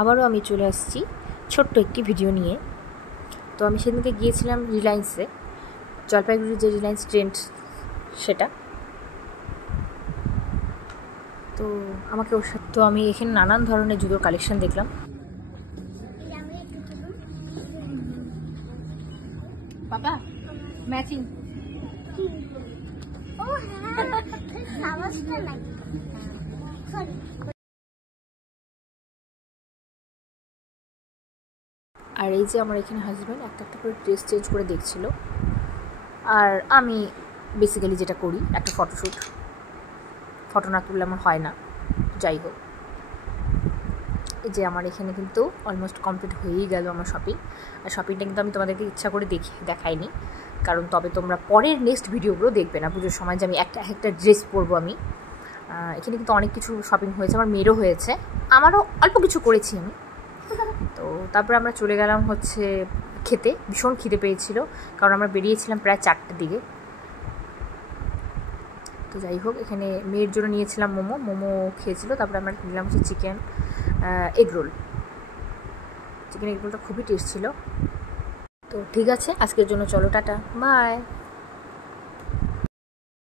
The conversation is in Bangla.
আবারও আমি চলে আসছি ছোট্ট একটি ভিডিও নিয়ে। তো আমি সেদিনকে গিয়েছিলাম রিলায়েন্সে, জলপাইগুড়ির যে রিলায়েন্স ট্রেন্ডস সেটা। তো আমাকে ওর সাথে আমি এখানে নানান ধরনের জুতোর কালেকশন দেখলাম। বাবা ম্যাচিং আর এই যে আমার এখানে হাজব্যান্ড একটা একটা করে ড্রেস চেঞ্জ করে দেখছিল। আর আমি বেসিক্যালি যেটা করি, একটা ফটো না তুললে আমার হয় না। যাই হোক, এই যে আমার এখানে কিন্তু অলমোস্ট কমপ্লিট হয়েই গেল আমার শপিং। আর শপিংটা কিন্তু আমি তোমাদেরকে ইচ্ছা করে দেখাইনি, কারণ তবে তোমরা পরের নেক্সট ভিডিওগুলো দেখবে না। পুজোর সময় যে আমি একটা ড্রেস পরবো আমি। এখানে কিন্তু অনেক কিছু শপিং হয়েছে, আমার মেয়েরও হয়েছে, আমারও অল্প কিছু করেছি আমি। তো তারপরে আমরা চলে গেলাম হচ্ছে খেতে। ভীষণ খিদে পেয়েছিল, কারণ আমরা বেরিয়েছিলাম প্রায় 4টার দিকে। তো যাই হোক, এখানে মেয়ের জন্য নিয়েছিলাম মোমো খেয়েছিল। তারপরে আমরা নিলাম হচ্ছে চিকেন এগরোল। চিকেন এগরোলটা খুবই টেস্ট ছিল। তো ঠিক আছে, আজকের জন্য চলো, টাটা, বাই।